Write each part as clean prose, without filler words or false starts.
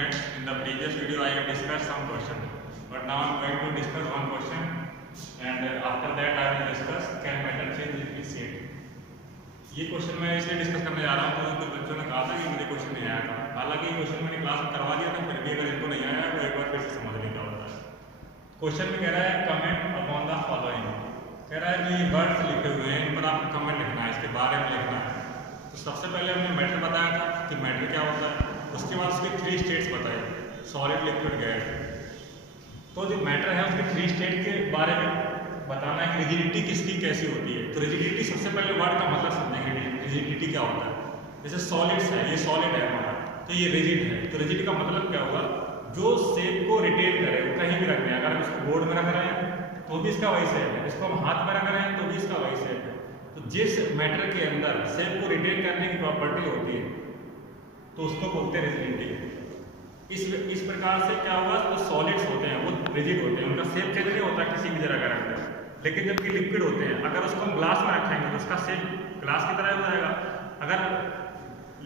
students, in the previous video I have discussed some question, but now I am going to discuss one question, and after that I will discuss can matter change its state. ये question मैं इसलिए discuss करने जा रहा हूँ तो कुछ बच्चों ने कहा था कि मुझे क्वेश्चन नहीं आया था। हालांकि ये क्वेश्चन मैंने क्लास में करवा दिया था, फिर भी अगर इनको नहीं आया तो एक बार फिर से समझने का होता है। क्वेश्चन में कह रहा है कमेंट अपॉन द फॉलोइंग, कह रहा है कि वर्ड्स लिखे हुए हैं, इन पर आपको कमेंट लिखना है, इसके बारे में लिखना है। तो सबसे पहले हमने मैटर बताया था कि मैटर क्या होता है, उसके बाद उसके 3 स्टेट्स बताए, सॉलिड, लिक्विड, गैस। तो जो मैटर है उसके 3 स्टेट के बारे में बताना है कि रिजिडिटी किसकी कैसी होती है। तो रिजिडिटी सबसे पहले वर्ड का मतलब समझेंगे, रिजिडिटी क्या होता है। जैसे सॉलिड्स है, ये सॉलिड है हमारा, तो ये रिजिड है। तो रिजिड का मतलब क्या होगा, जो शेप को रिटेन करे, वो कहीं भी रख दें। अगर हम इसको बोर्ड में रख रहे हैं तो भी इसका वही शेप है, इसको हम हाथ में रख रहे हैं तो भी इसका वही शेप है। तो जिस मैटर के अंदर शेप को रिटेन करने की प्रॉपर्टी होती है तो उसको बोलते हैं रिजिडिटी। इस प्रकार से क्या होगा, तो सॉलिड्स होते हैं वो रिजिड होते हैं, उनका शेप चेंज नहीं होता किसी भी जगह का रखते हैं। लेकिन जबकि लिक्विड होते हैं, अगर उसको हम ग्लास में रखेंगे तो उसका शेप ग्लास की तरह हो जाएगा। अगर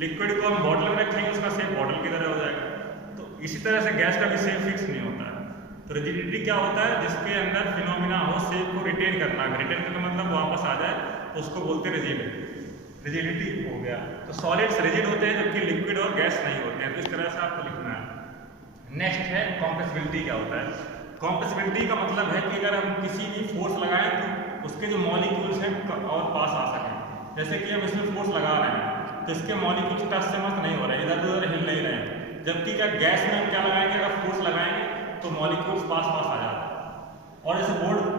लिक्विड को हम बॉटल में रखेंगे उसका शेप बॉटल की तरह हो जाएगा। तो इसी तरह से गैस का भी शेप फिक्स नहीं होता है। तो रिजिडिटी क्या होता है, जिसके अंदर फिनोमिना हो शेप को रिटेन करना, रिटेन करना मतलब वापस आ जाए, तो उसको बोलते हैं रिजिडिटी हो गया। तो सॉलिड्स रिजिड होते हैं जबकि लिक्विड और गैस नहीं होते हैं। तो इस तरह से आपको लिखना है। नेक्स्ट है कॉम्प्रेसिबिलिटी। क्या होता है कॉम्प्रेसिबिलिटी का मतलब है कि अगर हम किसी भी फोर्स लगाएं तो उसके जो मॉलिक्यूल्स हैं और पास आ सकें। जैसे कि हम इसमें फोर्स लगा रहे हैं तो इसके मॉलिक्यूल्स टच से मत नहीं हो रहे, इधर उधर हिल नहीं रहे हैं। जबकि क्या गैस में हम क्या लगाएंगे, अगर फोर्स लगाएंगे तो मॉलिक्यूल्स पास आ जाते हैं। और जैसे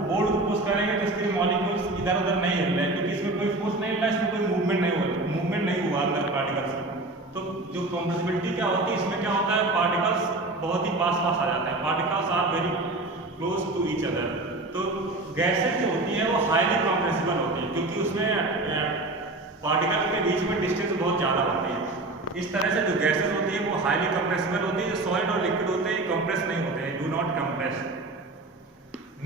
बोर्ड को पुश करेंगे तो इसके मॉलिक्यूल्स इधर उधर नहीं हिल रहे हैं, क्योंकि इसमें कोई फोर्स नहीं मिला, इसमें कोई मूवमेंट नहीं हुआ अंदर पार्टिकल्स। तो जो कॉम्प्रेसिबिलिटी क्या होती है, इसमें क्या होता है, पार्टिकल्स बहुत ही पास आ जाते हैं, particles are very close to each other. तो गैसेस जो होती है वो हाईली कॉम्प्रेसिबल होती है, क्योंकि उसमें पार्टिकल के बीच में डिस्टेंस बहुत ज़्यादा होती है। इस तरह से जो गैसेस होती है वो हाईली कंप्रेसिबल होती है। जो सॉलिड और लिक्विड होते हैं कंप्रेस नहीं होते हैं, डू नॉट कंप्रेस।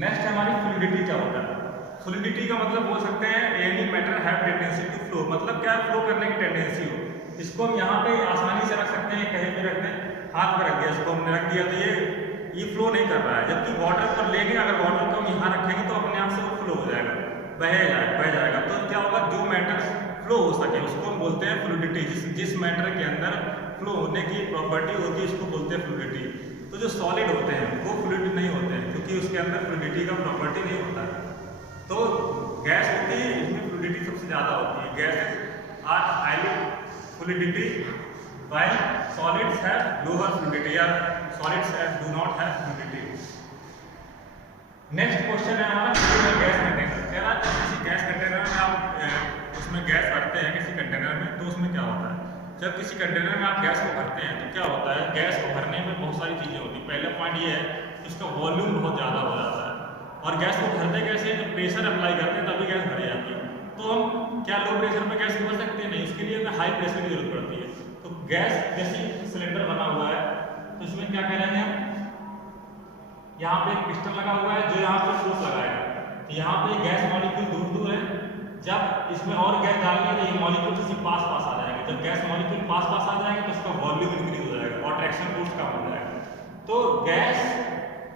नेक्स्ट है हमारी फ्लूइडिटी। क्या होता है फ्लूइडिटी का मतलब बोल सकते हैं any matter have tendency to flow, मतलब क्या फ्लो करने की टेंडेंसी हो। इसको हम यहाँ पे आसानी से रख सकते हैं, कहीं भी रख दें, हाथ में रख दिया, इसको हमने रख दिया तो ये फ्लो नहीं कर रहा है। जबकि वाटर पर लेंगे, अगर वाटर को हम यहाँ रखेंगे तो अपने आप से वो फ्लो हो जाएगा, बह जाएगा। तो क्या होगा, जो मैटर फ्लो हो सके उसको हम बोलते हैं फ्लूइडिटी। जिस मैटर के अंदर फ्लो होने की प्रॉपर्टी होती है उसको बोलते हैं फ्लूइडिटी। तो जो सॉलिड होते हैं वो फ्लूइड नहीं होते हैं, क्योंकि उसके अंदर फ्लूइडिटी का प्रॉपर्टी नहीं होता है। तो गैस होती है, इसमें फ्लूइडिटी सबसे ज़्यादा होती है। Gases are highly fluidity while solids have lower fluidity या solids do not have fluidity। Next question है हमारा गैस कंटेनर। कह रहा है किसी गैस कंटेनर में आप उसमें गैस भरते हैं किसी कंटेनर में, तो उसमें क्या होता है, जब किसी कंटेनर में आप गैस को भरते हैं तो क्या होता है, गैस को भरने में बहुत सारी चीज़ें होती हैं। पहला पॉइंट ये है कि उसका वॉल्यूम बहुत ज़्यादा हो जाता है। और गैस को भरते कैसे, जब प्रेशर अप्लाई करते हैं तभी गैस भरी जाती है। तो हम क्या लो प्रेशर में गैस भर सकते हैं, नहीं, इसके लिए हमें हाई प्रेशर की जरूरत पड़ती है। तो गैस जैसे सिलेंडर बना हुआ है तो इसमें क्या कह रहे हैं हम, यहाँ पे एक पिस्टन लगा हुआ है जो यहाँ पे फोर्स लगाएगा। तो यहाँ पे गैस मॉलिक्यूल दूर है, जब इसमें और गैस डालेंगे तो ये मॉलिक्यूल किसी पास आ जाएगा। जब गैस मॉलिक्यूल पास आ जाएगा तो इसका वॉल्यूम इंक्रीज हो जाएगा और ट्रैक्शन फोर्स कम हो जाएगा। तो गैस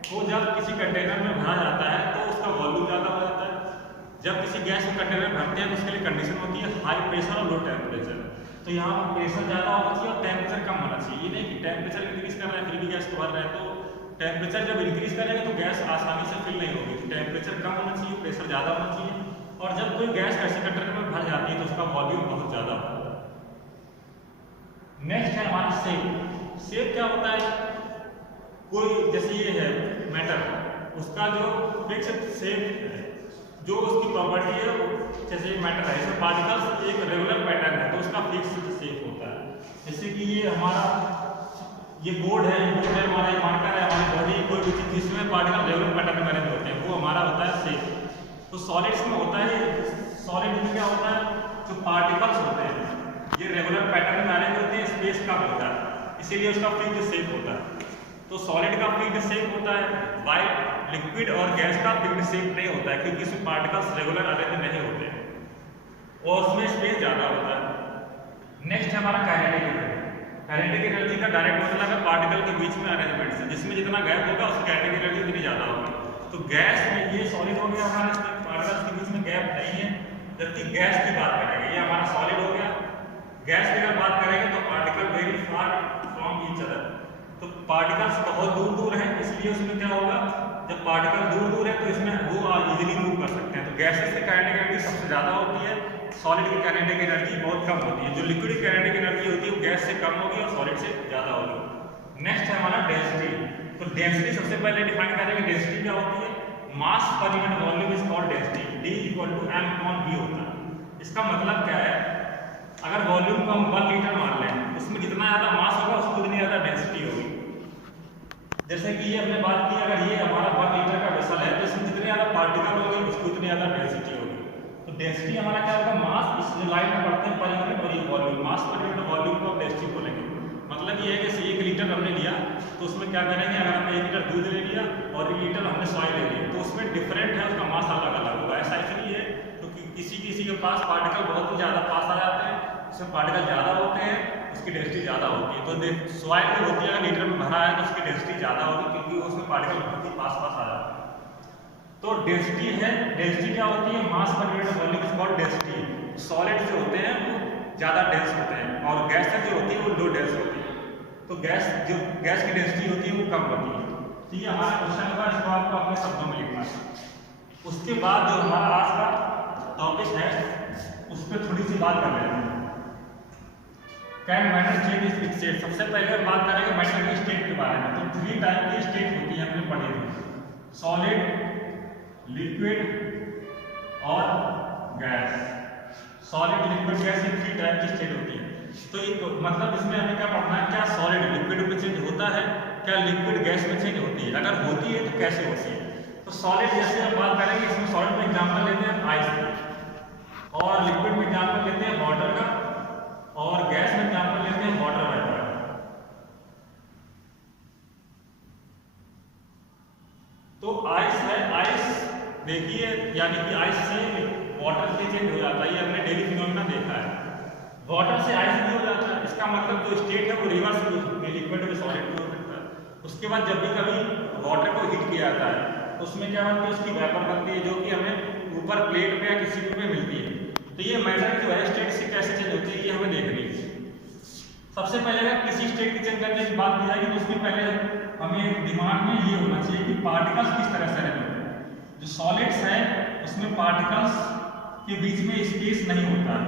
को जब किसी कंटेनर में भरा जाता है तो उसका वॉल्यूम ज़्यादा हो जाता है। जब किसी गैस को कंटेनर में भरते हैं तो उसके लिए कंडीशन होती है हाई प्रेशर और लो टेम्परेचर। तो यहाँ पर प्रेशर ज़्यादा होना चाहिए और टेम्परेचर कम होना चाहिए। ये नहीं कि टेम्परेचर इंक्रीज कर रहे हैं फिर भी गैस को भर रहे हैं। तो टेम्परेचर जब इंक्रीज करेंगे तो गैस आसानी से फिल नहीं होगी। तो टेम्परेचर कम होना चाहिए, प्रेशर ज़्यादा होना चाहिए। और जब कोई गैस ऐसे कंटेनर में भर जाती है तो उसका वॉल्यूम बहुत ज़्यादा होता है। नेक्स्ट है हमारा शेप। शेप क्या होता है, कोई जैसे ये है मैटर, उसका जो फिक्स्ड शेप है, जो उसकी प्रॉपर्टी है, जैसे मैटर है इसमें पार्टिकल्स एक रेगुलर पैटर्न है तो उसका फिक्स्ड शेप होता है। जैसे कि ये हमारा ये बोर्ड है हमारा, ये मार्कर है हमारी बॉडी, कोई भी चीज़ जिसमें पार्टिकल रेगुलर पैटर्न में बने होते हैं वो हमारा होता है शेप। तो सॉलिड्स में होता है, सॉलिड में क्या होता है, जो पार्टिकल्स होते हैं ये रेगुलर पैटर्न में अरेंज होते हैं, स्पेस कम होता है, इसीलिए उसका फिक्स्ड शेप होता है। तो सॉलिड का फिक्स्ड शेप होता है, वाइल लिक्विड और गैस का फिक्स्ड शेप नहीं होता है, क्योंकि इसमें पार्टिकल्स रेगुलर अरेंज नहीं होते और उसमें स्पेस ज़्यादा होता है। नेक्स्ट है हमारा काइनेटिक इफेक्ट। काइनेटिक एनर्जी का डायरेक्ट मतलब है पार्टिकल के बीच में अरेंजमेंट से, जिसमें जितना गैप होगा उसकी काइनेटिक एनर्जी उतनी ज़्यादा होगी। तो गैस में ये सॉलिड हो गया हमारा, इसमें पार्टिकल्स के बीच में गैप नहीं है। जबकि गैस की बात करेंगे, ये हमारा सॉलिड हो गया। गैस की अगर बात करेंगे तो particle very far from each other, तो पार्टिकल्स बहुत दूर दूर हैं, इसलिए उसमें क्या होगा, जब पार्टिकल दूर दूर है तो इसमें वो इजीली मूव कर सकते हैं। तो गैसेस की काइनेटिक एनर्जी सबसे ज़्यादा होती है, सॉलिड की काइनेटिक एनर्जी बहुत कम होती है। जो लिक्विड की काइनेटिक एनर्जी होती है वो गैस से कम होगी और सॉलिड से ज़्यादा होगी। नेक्स्ट है हमारा डेंसिटी। तो डेंसिटी सबसे पहले डिफाइन करेंगे। डेंसिटी क्या होती है, mass per unit volume is called density. D = m/v होता है। इसका मतलब क्या है, अगर वॉल्यूम को हम 1 लीटर मान लें, उसमें जितना ज़्यादा मास होगा उसको उतनी ज़्यादा डेंसिटी होगी। जैसे कि ये हमने बात की, अगर ये हमारा 1 लीटर का वेसल है तो इसमें जितने ज़्यादा पार्टिकल होंगे उसकी उतनी ज़्यादा डेंसिटी होगी। तो डेंसिटी हमारा क्या होगा, मास, इस जो लाइन में पढ़ते हैं पर यूनिट, और ये वॉल्यूम, मास पर यूनिट वॉल्यूम को आप डेंसिटी बोलेंगे। मतलब ये है कि 1 लीटर हमने लिया तो उसमें क्या करेंगे, अगर हमने 1 लीटर दूध ले लिया और 1 लीटर हमने सॉइल ले लिया तो उसमें डिफरेंट है, उसका मास अलग अलग होगा। ऐसा इसलिए है क्योंकि किसी के पास पार्टिकल बहुत ही ज़्यादा पास आ जाते हैं, उसमें पार्टिकल ज़्यादा होते हैं, उसकी डेंसिटी ज़्यादा होती है। तो सॉइल जो होती है अगर लीटर में भरा है तो उसकी डेंसिटी ज़्यादा होगी क्योंकि उसमें पार्टिकल बहुत ही पास आ जाते हैं। तो डेंसिटी है, डेंसिटी क्या होती है, mass per unit volume is called density. Solid जो होते हैं वो ज़्यादा डेंस होते हैं और गैसेस जो होती है वो लो डेंस होती है। तो गैस की डेंसिटी होती है वो कम होती है। तो ये हमारा क्वेश्चन होगा, इसको आपको अपने शब्दों में लिखना है। उसके बाद जो हमारा आज का टॉपिक है उस पर थोड़ी सी बात कर लेते हैं। Can matter change it's state. सबसे पहले हम बात करेंगे मैटर की स्टेट के बारे में। तो 3 टाइप की स्टेट होती है, हमने पढ़ी थी, सॉलिड, लिक्विड और गैस। सॉलिड, लिक्विड, गैस, ये 3 टाइप की स्टेट होती है। तो एक मतलब इसमें हमें क्या पढ़ना है, क्या सॉलिड लिक्विड में चेंज होता है, क्या लिक्विड गैस में चेंज होती है, अगर होती है तो कैसे होती है। तो सॉलिड जैसे हम बात करेंगे, इसमें सॉलिड में एग्जांपल लेते हैं आइस का, और लिक्विड में एग्जांपल लेते हैं वाटर का, और गैस में एग्जांपल लेते हैं वाटर वेपर का। तो आइस है, आइस देखिए, यानी कि आइस से वाटर से चेंज हो जाता है, ये हमने डेली फिनोमेना देखा है। वाटर से आइस भी हो जाता है, इसका मतलब जो स्टेट है वो रिवर्स भी हो सकती है, लिक्विड में सॉलिड भी हो सकता है। उसके बाद जब भी कभी वाटर को हीट किया जाता है तो उसमें क्या बनती है, उसकी वेपर बनती है जो कि हमें ऊपर प्लेट पे या किसी पे मिलती है। तो ये मैटर जो है स्टेट से कैसे चेंज होती है ये हमें देखनी है। सबसे पहले अगर किसी स्टेट की चेंज करने की बात की जाएगी तो उसके पहले हमें दिमाग में ये होना चाहिए कि पार्टिकल्स किस तरह से रहते हैं। जो सॉलिड्स है उसमें पार्टिकल्स के बीच में स्पेस नहीं होता है,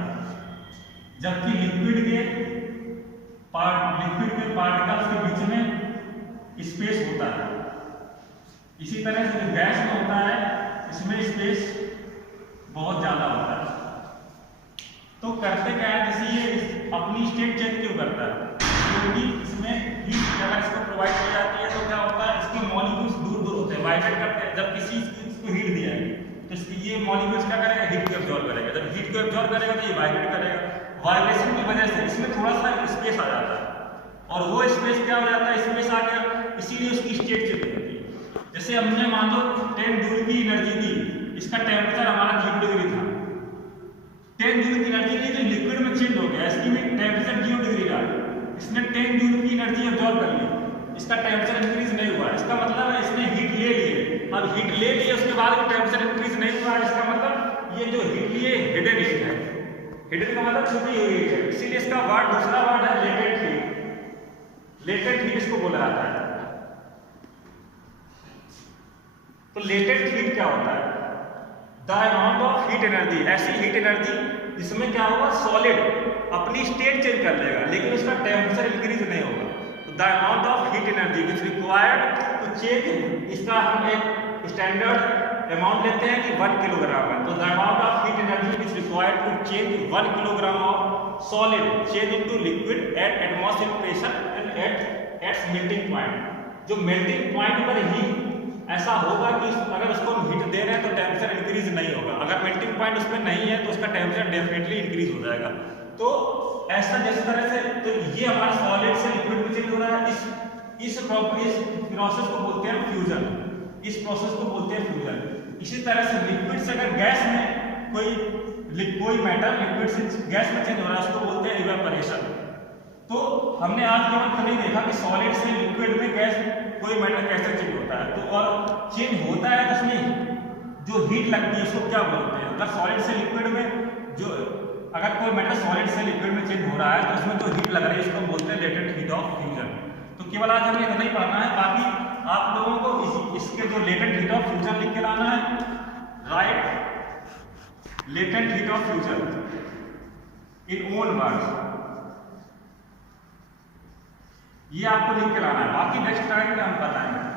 जबकि लिक्विड के पार्टिकल्स के बीच में स्पेस होता है। इसी तरह से जो गैस में होता है इसमें स्पेस बहुत ज्यादा होता है। तो करते क्या है, जैसे ये अपनी स्टेट चेंज क्यों करता है, क्योंकि इसमें हीट अगर इसको प्रोवाइड की जाती है तो क्या होता है, इसके मॉलिक्यूल्स दूर दूर होते हैं, वाइब्रेट करते हैं। जब किसी चीज को हीट दिया है तो ये मॉलिक्यूल्स क्या करेगा, हीट को एब्जॉर्ब करेगा। जब हीट को एब्जॉर्ब करेगा तो ये वाइब्रेट करेगा। वाइब्रेशन की वजह से इसमें थोड़ा सा स्पेस आ जाता है और वो स्पेस क्या हो जाता है, स्पेस आ गया, इसीलिए उसकी स्टेट चेंज होती है। जैसे हमने मान लो 10 जूल की एनर्जी दी, इसका टेम्परेचर हमारा 0 डिग्री था, 10 जूल की एनर्जी ली तो लिक्विड में चेंज हो गया, इसकी में टेम्परेचर 0 डिग्री रहा, इसने 10 जूल की एनर्जी एब्जॉर्ब कर ली, इसका टेम्परेचर इंक्रीज नहीं हुआ। इसका मतलब है इसने हीट ले लिए, अब हीट ले लिए उसके बाद भी टेम्परेचर इंक्रीज नहीं हुआ, इसका मतलब ये जो हीट लिए हिडन हीट है। हिडन का मतलब छुपी हुई है, इसीलिए इसका वर्ड दूसरा वर्ड है लेटेंट हीट। लेटेंट हीट इसको बोला जाता है। तो लेटेंट हीट क्या होता है, the amount of heat energy, ऐसी हीट एनर्जी जिसमें क्या होगा, सॉलिड अपनी स्टेट चेंज कर लेगा लेकिन उसका टेम्परेचर इंक्रीज नहीं होगा। तो the amount of heat energy which required to change, इसका हम एक स्टैंडर्ड अमाउंट लेते हैं कि 1 किलोग्राम है। तो the amount of heat energy which required to change 1 kilogram of solid change into liquid at atmospheric pressure and at melting point. जो melting point पर ही ऐसा होगा कि अगर उसको हम हीट दे रहे हैं तो टेम्परेचर इंक्रीज नहीं होगा, अगर मेल्टिंग पॉइंट उसमें नहीं है तो उसका टेम्परेचर डेफिनेटली इंक्रीज हो जाएगा। तो ऐसा जिस तरह से, तो ये हमारा सॉलिड से लिक्विड में चेंज हो रहा है, इस प्रोसेस को बोलते हैं फ्यूजन, इस प्रोसेस को बोलते हैं फ्यूजन। इसी तरह से लिक्विड से अगर गैस में कोई मैटर लिक्विड से गैस में चेंज हो रहा है उसको बोलते हैं इवेपोरेशन। तो हमने आज केवल कभी देखा कि सॉलिड से लिक्विड में गैस कोई मैटर कैसे चेंज होता है, तो और चेंज होता है तो उसमें जो हीट लगती है उसको क्या बोलते हैं। अगर सॉलिड से लिक्विड में जो अगर कोई मैटर सॉलिड से लिक्विड में चेंज हो रहा है तो उसमें जो हीट लग रही है उसको बोलते हैं लेटेंट हीट ऑफ फ्यूजन। तो केवल आज हमें इतना ही पढ़ना है, बाकी आप लोगों को इसके जो लेटेंट हीट ऑफ फ्यूजन लिख के लाना है। Right latent heat of fusion in own words, ये आपको लिख के लाना है, बाकी नेक्स्ट टाइम में हम बताएंगे।